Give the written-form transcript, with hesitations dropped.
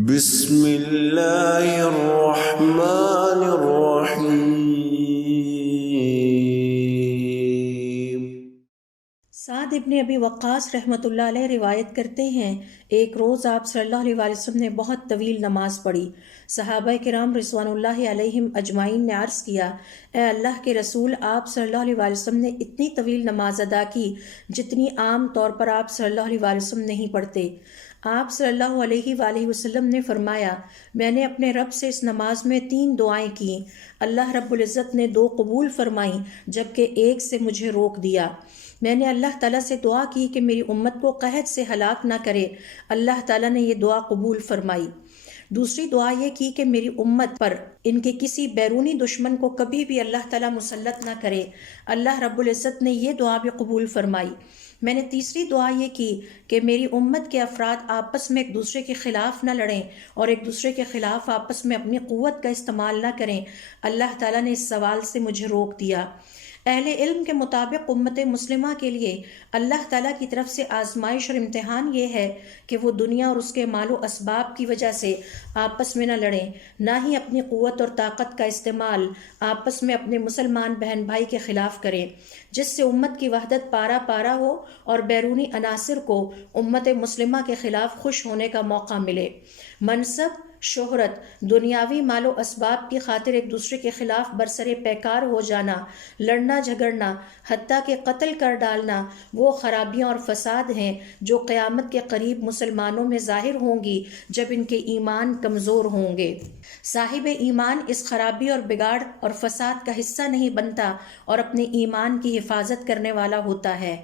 بسم اللہ الرحمن الرحیم۔ سعد ابن ابی وقاص رحمۃ اللہ علیہ روایت کرتے ہیں، ایک روز آپ صلی اللہ علیہ وسلم نے بہت طویل نماز پڑھی۔ صحابہ کرام رضوان اللہ علیہم اجمعین نے عرض کیا، اے اللہ کے رسول، آپ صلی اللہ علیہ وسلم نے اتنی طویل نماز ادا کی جتنی عام طور پر آپ صلی اللہ علیہ وسلم نہیں پڑھتے۔ آپ صلی اللہ علیہ وآلہ وسلم نے فرمایا، میں نے اپنے رب سے اس نماز میں 3 دعائیں کیں، اللہ رب العزت نے 2 قبول فرمائیں جبکہ ایک سے مجھے روک دیا۔ میں نے اللہ تعالیٰ سے دعا کی کہ میری امت کو قحط سے ہلاک نہ کرے، اللہ تعالیٰ نے یہ دعا قبول فرمائی۔ دوسری دعا یہ کی کہ میری امت پر ان کے کسی بیرونی دشمن کو کبھی بھی اللہ تعالیٰ مسلط نہ کرے، اللہ رب العزت نے یہ دعا بھی قبول فرمائی۔ میں نے تیسری دعا یہ کی کہ میری امت کے افراد آپس میں ایک دوسرے کے خلاف نہ لڑیں اور ایک دوسرے کے خلاف آپس میں اپنی قوت کا استعمال نہ کریں، اللہ تعالیٰ نے اس سوال سے مجھے روک دیا۔ اہل علم کے مطابق امت مسلمہ کے لیے اللہ تعالیٰ کی طرف سے آزمائش اور امتحان یہ ہے کہ وہ دنیا اور اس کے مال و اسباب کی وجہ سے آپس میں نہ لڑیں، نہ ہی اپنی قوت اور طاقت کا استعمال آپس میں اپنے مسلمان بہن بھائی کے خلاف کریں، جس سے امت کی وحدت پارا پارا ہو اور بیرونی عناصر کو امت مسلمہ کے خلاف خوش ہونے کا موقع ملے۔ منصب، شہرت، دنیاوی مال و اسباب کی خاطر ایک دوسرے کے خلاف برسر پیکار ہو جانا، لڑنا جھگڑنا، حتیٰ کہ قتل کر ڈالنا، وہ خرابیاں اور فساد ہیں جو قیامت کے قریب مسلمانوں میں ظاہر ہوں گی جب ان کے ایمان کمزور ہوں گے۔ صاحب ایمان اس خرابی اور بگاڑ اور فساد کا حصہ نہیں بنتا اور اپنے ایمان کی حفاظت کرنے والا ہوتا ہے۔